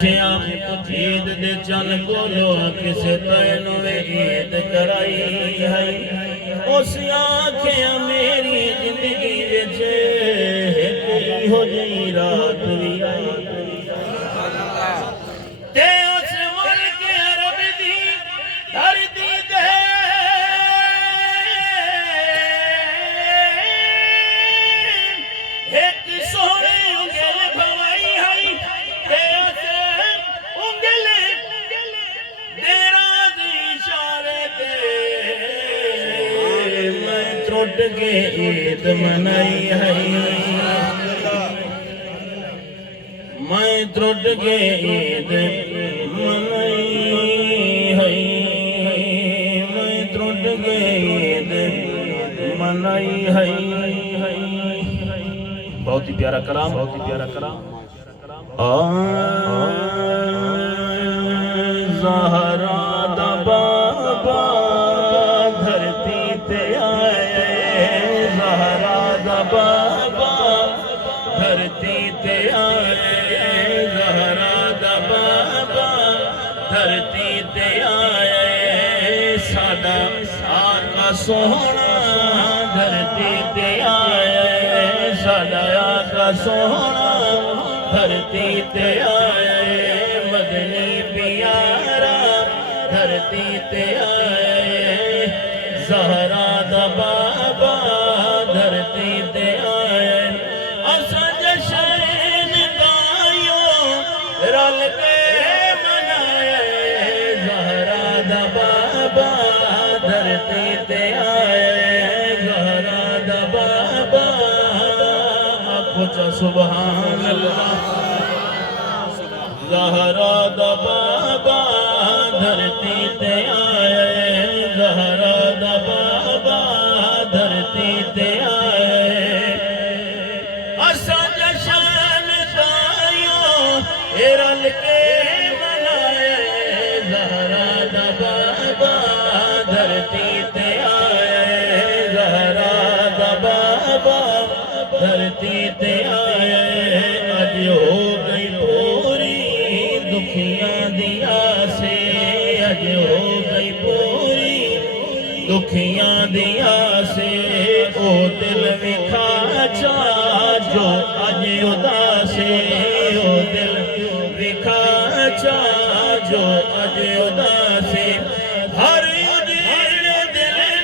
عید دے چن کولو کسے تینو عید کرائی ہے اس آنکھیں میری زندگی وچ ایک ہو جئی رات وی آئی تے اس ور کے رب دی دھرتی تے ایک سونے انگل بھوائی ہے تے اس ٹوٹ کے عید منائی ہے میں ٹوٹ کے عید منائی ہے میں ٹوٹ کے عید منائی ہے بہت ہی پیارا کلام زہرا دا بابا دھرتی تے آئے زہرا دا بابا دھرتی تے آئے زہرا دا بابا دھرتی تے آئے ساڈا آقا سوہنا دھرتی تے آئے ساڈا آقا سوہنا دھرتی تے آئے مدنی پیارا دھرتی تے آئے زہرا دا بابا دھرتی تے آئے اساں جشن دایوں رل کے منائے زہرا دا بابا دھرتی تے آئے زہرا دا بابا آکھو سبحان اللہ زہرا دا بابا دھرتی تے آئے زہرا دا بابا دھرتی تے آئے اساں جشن دایوں رل کے منائے زہرا دا بابا دھرتی تے آئے زہرا دا بابا دھرتی تے آئے اج ہو گئی پوری دکھیاں دیا سے اج ہو گئی پوری دکھیاں دیا سے او دل وکھا چا جو اج اداسے او دل وکھا چا جو اج اداسے